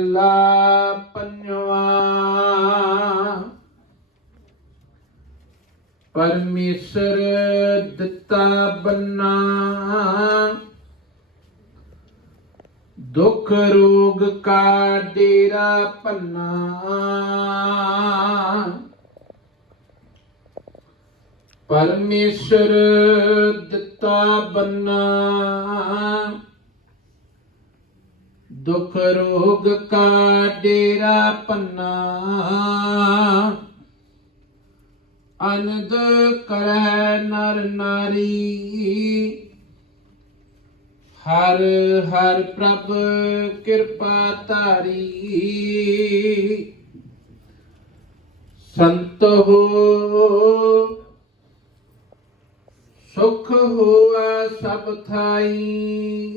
ਲਾ ਪੰਜਵਾ ਪਰਮੇਸ਼ਰ ਦਿੱਤਾ ਬੰਨਾ। ਦੁੱਖ ਰੋਗ ਕਾ ਡੇਰਾ ਪੰਨਾ ਪਰਮੇਸ਼ਰ ਦਿੱਤਾ ਬੰਨਾ। ਦੁਖ ਰੋਗ ਕਾ ਡੇਰਾ ਪੰਨਾ। ਅਨੰਦ ਕਰੈ ਨਰ ਨਾਰੀ। ਹਰ ਹਰ ਪ੍ਰਭ ਕਿਰਪਾ ਧਾਰੀ। ਸੰਤ ਹੋ, ਸੁਖ ਹੋਆ ਸਭ ਥਾਈ।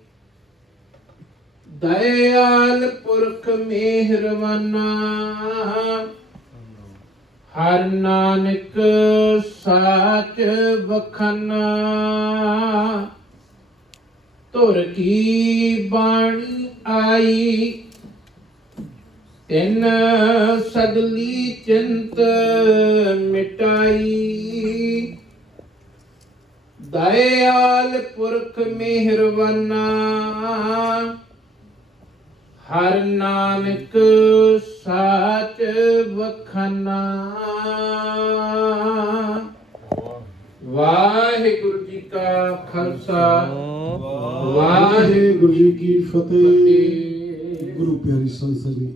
ਦਇਆਲ ਪੁਰਖ ਮਿਹਰਵਾਨਾ, ਹਰ ਨਾਨਕ ਸਾਚ ਵਖਨਾ। ਤੁਰ ਕੀ ਬਾਣੀ ਆਈ, ਤਿਨ ਸਗਲੀ ਚਿੰਤ ਮਿਟਾਈ। ਦਇਆਲ ਪੁਰਖ ਮਿਹਰਵਾਨਾ ਹਰ ਨਾਨਕ ਸਾਚ ਵਖਨਾ। ਵਾਹਿਗੁਰੂ ਜੀ ਕਾ ਖਾਲਸਾ। ਵਾਹਿਗੁਰੂ ਜੀ ਕੀ ਫਤਿਹ। ਗੁਰੂ ਪਿਆਰੀ ਸੰਸਦ ਜੀ।